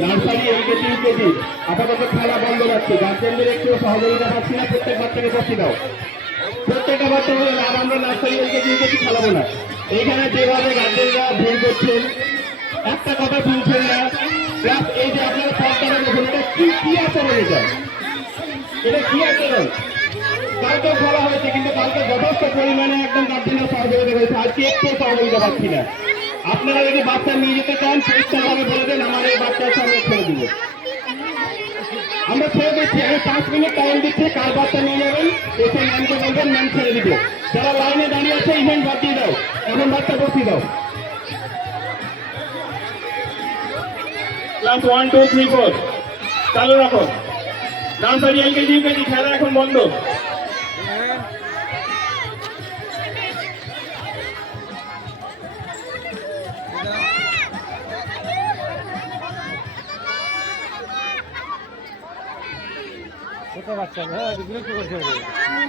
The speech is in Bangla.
নার্সারি এলকেজি ইউকেজি আপাতত খেলা বন্ধ রাখছে, গার্জেনদের একটু সহযোগিতা পাচ্ছি না, প্রত্যেক বাচ্চাকে বসে দাও। প্রত্যেকটা বাচ্চা বলে না আমরা নার্সারি এলকেজি ইউকেজি খেলাবো না। এইখানে যেভাবে গার্জেনরা ভিড় করছেন, একটা কথা শুনছেন না। প্লাস এই যে আপনারা পর্দাটা দেখুন, এটা কি আচরণ, এটা কি আচরণ? কালকে খেলা হয়েছে কিন্তু কালকে যথেষ্ট পরিমাণে একদম গার্জেনরা সহযোগিতা করেছে, আজকে একটু সহযোগিতা পাচ্ছি না। আপনারা যদি বাচ্চা নিয়ে যেতে চান পরিষ্কারভাবে বলে দেন আমার এই বাচ্চার সামনে ছেড়ে দিব, আমরা ছেড়ে দিচ্ছি। আমি 5 মিনিট টাইম দিচ্ছি, কার বাচ্চা নিয়ে যাবেন এসে ম্যামকে বলবেন, ম্যাম ছেড়ে দিবে। যারা লাইনে দাঁড়িয়ে আছে ইভেন্ট বাদ দিয়ে দাও, এখন বাচ্চা বসিয়ে দাও। ক্লাস 1, 2, 3, 4 চালু রাখো। নার্সারি এলকেজি ইউকেজি খেলা এখন বন্ধ। ছোট বাচ্চা বিরক্ত করছে।